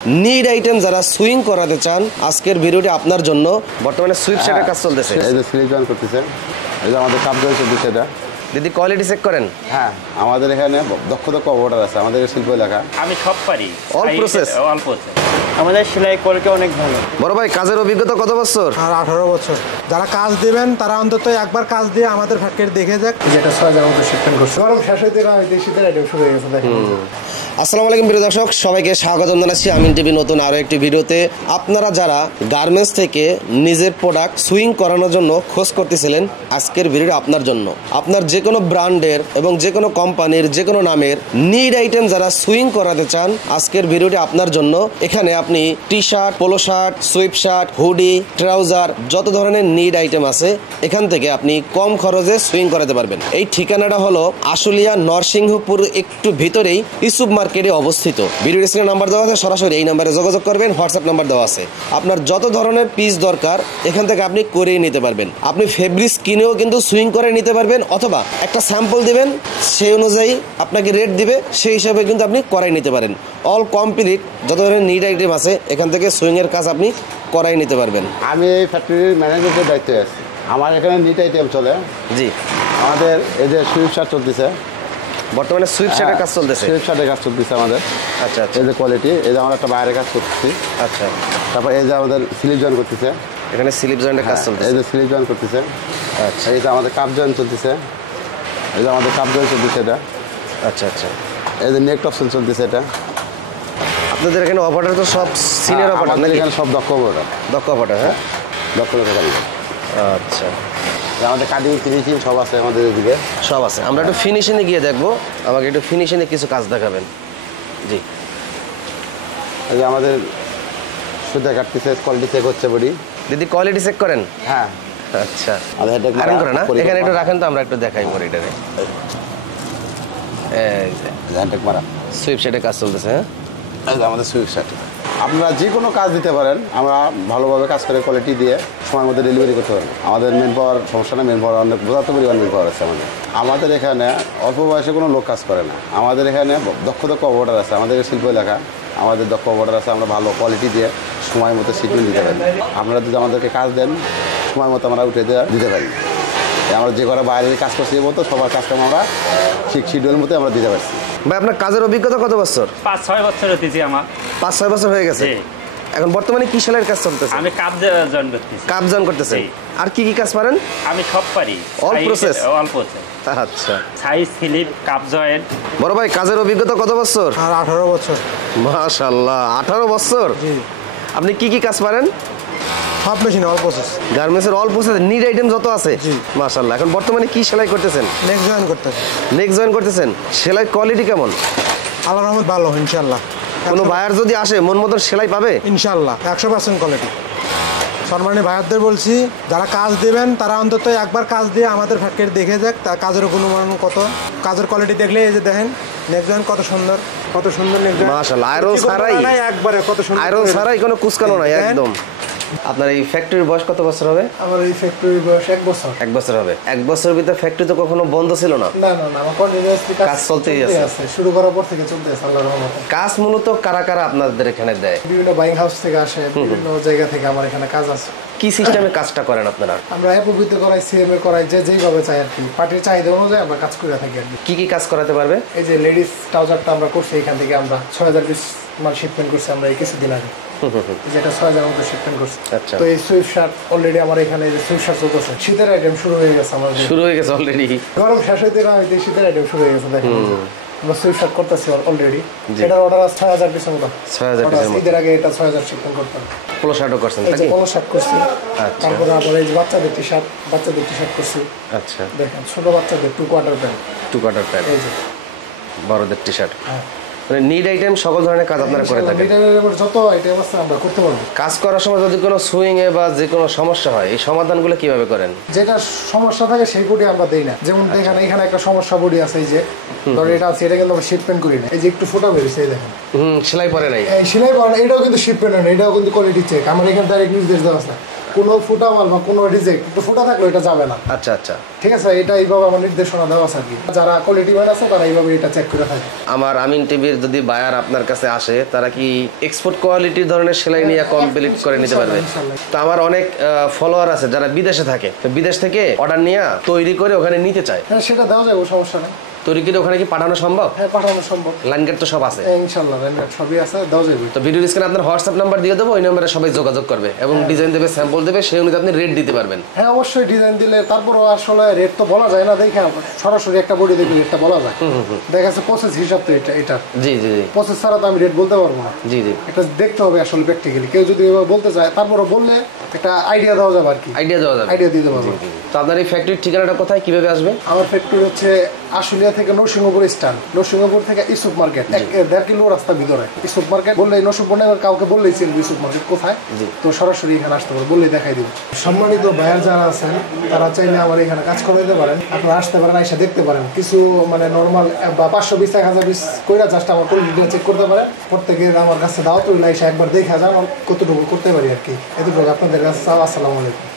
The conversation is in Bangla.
নিড আইটেম যারা সুইং করাতে চান আজকের ভিডিওটি আপনার জন্য। বর্তমানে সুইপ সেটের কাজ চলতেছে, এই যে স্লিপ জয়েন করতেছে, এই যে আমাদের কাপ জয়েন চলতেছে। এটা দিদি কোয়ালিটি চেক করেন। হ্যাঁ, আমাদের এখানে দক্ষ অর্ডার আছে, আমাদের শিল্প এলাকা। আমি সব পারি, অল প্রসেস। আমাদের সেলাই কোয়ালিটি অনেক ভালো। বড় ভাই কাজের অভিজ্ঞতা কত বছর? আর 18 বছর। যারা কাজ দিবেন তারা অন্তত একবার কাজ দিয়ে আমাদের ফ্যাক্টরি দেখে যাক। যেটা 6000 মতো শিপমেন্ট করছে, গরম শেষ হইতে না হইতে শীতের আইটেম শুরু হয়ে গেছে। দেখেন। আসসালামু আলাইকুম প্রিয় দর্শক, সবাইকে স্বাগতম জানাচ্ছি আমিন টিভি নতুন আরও একটি ভিডিওতে। আপনারা যারা গার্মেন্টস থেকে নিজের প্রোডাক্ট সুইং করানোর জন্য খোঁজ করতেছিলেন, আজকের ভিডিওটি আপনার জন্য। আপনার যে কোনো ব্র্যান্ডের এবং যে কোনো কোম্পানির যে কোনো নামের নিড আইটেম যারা সুইং করাতে চান, আজকের ভিডিওটি আপনার জন্য। এখানে আপনি T shirt, polo shirt, sweep shirt, hoodie, trouser, যত ধরনের নিড আইটেম আছে এখান থেকে আপনি কম খরচে সুইং করাতে পারবেন। এই ঠিকানাটা হলো আশুলিয়া নরসিংহপুর একটু ভিতরেই ইসুব মার্কেটে অবস্থিত। ভিডিও স্ক্রিনে নাম্বার দেওয়া আছে, সরাসরি এই নাম্বারে যোগাযোগ করবেন। হোয়াটসঅ্যাপ নাম্বার দেওয়া আছে। আপনার যত ধরনের পিস দরকার এখান থেকে আপনি করিয়ে নিতে পারবেন। আপনি ফেব্রিক্স কিনেও কিন্তু সুইং করে নিতে পারবেন, অথবা একটা স্যাম্পল দিবেন, সেই অনুযায়ী আপনাকে রেট দিবে, সেই হিসাবে কিন্তু আপনি করাই নিতে পারেন। অল কমপ্লিট যত ধরনের নিড আইটেম আছে এখান থেকে সুইংয়ের কাজ আপনি করাই নিতে পারবেন। আমি এই ফ্যাক্টরির ম্যানেজারের দায়িত্বে আছি। আমার এখানে নিড আইটেম চলে। জি, আমাদের এই যে সুইপ শার্ট চলতেছে, বর্তমানে সুইপ শার্টের কাজ চলতেছে। সুইপ শার্টের কাজ চলতেছে আমাদের। আচ্ছা আচ্ছা, এই যে কোয়ালিটি, এই যে আমরা একটা বাইরে কাজ করতেছি। আচ্ছা, তারপর এই যে আমাদের স্লিপ জয়েন করতেছে, এখানে স্লিপ জয়েন্টের কাজ চলতেছে। এই যে স্লিপ জয়েন করতেছে। আচ্ছা, এই যে আমাদের কাপ জয়েন চলতেছে, এই যে আমাদের কাপ জয়েন চলতেছে। এটা আচ্ছা আচ্ছা, এই যে নেক টপসেল চলতেছে। এটা আপনাদের এখানে অপারেটর তো সব সিনিয়র অপারেটর আমাদের নাকি? এখানে সব দক্ষ অপারেটর। দক্ষ অপারেটর, হ্যাঁ, দক্ষ অপারেটর। আচ্ছা, আমাদের কাটিং ফিনিশিং সব আছে আমাদের এদিকে, সব আছে। আমরা একটু ফিনিশিংয়ে গিয়ে দেখবো, আমাকে একটু ফিনিশিংয়ে কিছু কাজ দেখাবেন। জি, এই যে আমাদের সুতা কাটতেছে, কোয়ালিটি চেক হচ্ছে বডি। দিদি কোয়ালিটি চেক করেন। হ্যাঁ, আচ্ছা, আর হেডেক আয়রন করে না? এখানে একটু রাখেন তো, আমরা একটু দেখাই মনিটরে। এই যে হেডেক মারা সুইপ সেটের কাজ চলতেছে। হ্যাঁ, এই যে আমাদের সুইপ শার্ট। আপনারা যে কোনো কাজ দিতে পারেন, আমরা ভালোভাবে কাজ করে কোয়ালিটি দিয়ে সময়ের মধ্যে ডেলিভারি করতে পারেন। আমাদের মেন পাওয়ার সমস্যা না, মেন পাওয়ার অনেক বোঝাতে পরিমাণ মেন পাওয়ার আছে আমাদের এখানে। অল্প বয়সে কোনো লোক কাজ করে না, আমাদের এখানে দক্ষ অর্ডার আছে, আমাদের শিল্প এলাকা। আমাদের দক্ষ অর্ডার আছে, আমরা ভালো কোয়ালিটি দিয়ে সময় মতো শিডিউল দিতে পারি। আপনারা যদি আমাদেরকে কাজ দেন, সময় মতো আমরা উঠে দিতে পারি। আমরা যে করা বাইরের কাজ করছি বলতো সবার কাজটা আমরা ঠিক শিডিউলের মতো আমরা দিতে পারছি। ভাই আপনার কাজের অভিজ্ঞতা কত বছর? 5-6 বছর হতেছি আমার। 5-6 বছর হয়ে গেছে। এখন বর্তমানে কি সেলাইয়ের কাজ চলতেছে? আমি কাপ জয়েন করতেছি। কাপ জয়েন করতেছেন। আর কি কি কাজ পারেন? আমি সব পারি, অল প্রসেস। আচ্ছা, আচ্ছা, সাইজ, স্লিপ, কাপ জয়েন। বড় ভাই কাজের অভিজ্ঞতা কত বছর? আর 18 বছর। মাশাআল্লাহ, 18 বছর। জি, আপনি কি কি কাজ পারেন? সব মেশিন অল প্রসেস। গার্মেন্টসের অল প্রসেস নিড আইটেম যত আছে। জি, মাশাআল্লাহ। এখন বর্তমানে কি সেলাই করতেছেন? নেক্সট জয়েন করতেছে। নেক্সট জয়েন করতেছেন। সেলাই কোয়ালিটি কেমন? আল্লাহর রহমত ভালো ইনশাআল্লাহ। কোনো বায়ার যদি আসে মন মতন সেলাই পাবে ইনশাআল্লাহ 100% কোয়ালিটি। সম্মানী ভাইয়াদের বলছি, যারা কাজ দিবেন তারা অন্তত একবার কাজ দিয়ে আমাদের ফ্যাক্টরি দেখে যাক। তার কাজের গুণমান কত, কাজের কোয়ালিটি দেখলে এই যে দেখেন নেক্সট জয়েন কত সুন্দর, কত সুন্দর নেক্সট জয়েন। মাশাআল্লাহ, আয়রন ছাড়াই একবারে কত সুন্দর, আয়রন ছাড়াই কোনো কুচকানো নাই একদম। আপনার এই ফ্যাক্টরির বয়স কত বছর হবে? আমার এই ফ্যাক্টরির বয়স 1 বছর। 1 বছর হবে। 1 বছরের ভিতরে ফ্যাক্টরি তো কখনো বন্ধ ছিল না? না না না, আমার কন্টিনিউয়াসলি কাজ চলতেই আছে। শুরু করার পর থেকে চলতে আছে আল্লাহর রহমতে। কাজ মূলত কারা কারা আপনাদের এখানে দেয়? বিভিন্ন বাইং হাউস থেকে আসে, বিভিন্ন জায়গা থেকে আমার এখানে কাজ আছে। কি সিস্টেমে কাজটা করেন আপনারা? আমরা অ্যাপোভিতে করাই, সিএমএ করাই, যেইভাবে চাই আর কি। পার্টির চাহিদা অনুযায়ী আমরা কাজ করে থাকি আর কি। কি কি কাজ করাতে পারবে? এই যে লেডিস ট্রাউজারটা আমরা করছি, এখান থেকে আমরা 6000 পিস মাল শিপমেন্ট করছি আমরা এই কিছুদিন আগে, যেটা 6000 মতো শিপমেন্ট করছি। আচ্ছা, তো এই সুইপ শার্ট অলরেডি আমার এখানে যে সুইপ শার্ট চলতেছে, শীতের আইটেম শুরু হয়ে গেছে আমাদের। শুরু হয়ে গেছে অলরেডি, গরম শেষ হইতে না হইতে শীতের আইটেম শুরু হয়ে গেছে। দেখেন আমরা সুইপ শার্ট করতেছি অলরেডি। এটার অর্ডার আছে 6000 পিসের মতো। 6000 পিসের মতো। ঈদের আগে এটা 6000 শিপমেন্ট করতাম। পোলো শার্টও করছেন এই যে নাকি? পোলো শার্ট করছি। আচ্ছা, তারপরে আবার এই যে বাচ্চাদের টি শার্ট করছি। আচ্ছা, দেখেন ছোট বাচ্চাদের 2 কোয়ার্টার প্যান্ট, 2 কোয়ার্টার প্যান্ট, এই যে বড়দের টি শার্ট। হ্যাঁ, মানে নিড আইটেম সকল ধরনের কাজ আপনারা করে থাকেন। যত আইটেম আছে আমরা করতে পারবো। কাজ করার সময় যদি কোনো সুইং এ বা যে কোনো সমস্যা হয়, এই সমাধানগুলো কিভাবে করেন? যেটা সমস্যা থাকে সেই বডি আমরা দেই না। যেমন দেখেন এখানে একটা সমস্যা বডি আছে, এই যে ধরো এটা আছে, এটা কিন্তু আমরা শিপমেন্ট করি না। এই যে একটু ফোটা বেরিয়েছে, এই দেখেন সেলাই পরে নাই, এই সেলাই পরে না, এটাও কিন্তু শিপমেন্ট হয় না, এটাও কিন্তু কোয়ালিটি চেক। আমার এখানে ডাইরেক্ট নির্দেশ দেওয়া আছে, কোনো ফুটা মাল বা কোনো রিজেক্ট একটু ফুটা থাকলে এটা যাবে না। আচ্ছা আচ্ছা। ঠিক আছে, এটা এইভাবে আমার নির্দেশনা দেওয়া আছে আর কি। যারা কোয়ালিটি ম্যান আছে তারা এইভাবে এটা চেক করে থাকে। আমার আমিন টিভির যদি বায়ার আপনার কাছে আসে, তারা কি এক্সপোর্ট কোয়ালিটির ধরনের সেলাই নিয়ে কমপ্লিট করে নিতে পারবে? তো আমার অনেক ফলোয়ার আছে যারা বিদেশে থাকে, তো বিদেশ থেকে অর্ডার নিয়ে তৈরি করে ওখানে নিতে চায়, হ্যাঁ সেটা দেওয়া যাবে, সমস্যা নেই। তৈরি করে ওখানে কি পাঠানো সম্ভব? হ্যাঁ পাঠানো সম্ভব, লাইন গেট তো সব আছে ইনশাল্লাহ সবই আছে, দেওয়া যাবে। তো ভিডিও স্ক্রিনে আপনার হোয়াটসঅ্যাপ নাম্বার দিয়ে দেবো, ওই নম্বরে সবাই যোগাযোগ করবে এবং ডিজাইন দেবে, স্যাম্পল দেবে, সেই অনুযায়ী আপনি রেট দিতে পারবেন। হ্যাঁ অবশ্যই ডিজাইন দিলে, তারপরও আসলে রেট তো বলা যায় না, দেখে সরাসরি একটা বডি দেখলে রেটটা বলা যায়। দেখা যাচ্ছে প্রসেস হিসাব তো এটা জি জি জি, প্রসেস ছাড়া তো আমি রেট বলতে পারবো না। জি জি, এটা দেখতে হবে আসলে প্র্যাকটিক্যালি। কেউ যদি এভাবে বলতে চায় তারপরও বললে একটা আইডিয়া দেওয়া যাবে আর কি, আইডিয়া দেওয়া যাবে, আইডিয়া দিতে পারবো। তো আপনার এই ফ্যাক্টরির ঠিকানাটা কোথায়, কিভাবে আসবে? আমার ফ্যাক্টরি হচ্ছে আশুলিয়া থেকে নরসিংহপুর স্ট্যান্ড, নরসিংহপুর থেকে ইসুফ মার্কেট, 1.5 কিলো রাস্তা ভিতরে ইসুফ মার্কেট। বললেই নরসিংহপুর কাউকে বললেই ছিল ইসুফ মার্কেট কোথায়, তো সরাসরি এখানে আসতে পারে, বললেই দেখাই দিব। সম্মানিত বায়ার যারা আছেন তারা চাইলে আমার এখানে কাজ করে দিতে পারেন, আপনারা আসতে পারেন, এসে দেখতে পারেন। কিছু মানে নর্মাল বা 520 1000 পিস কইরা জাস্ট আমার কোয়ালিটিটা চেক করতে পারেন। প্রত্যেকের আমার কাছে দাও তো এসে একবার দেখে যান কতটুকু করতে পারি আর কি। এতটুকু আপনাদের কাছে চাও। আসসালামু আলাইকুম।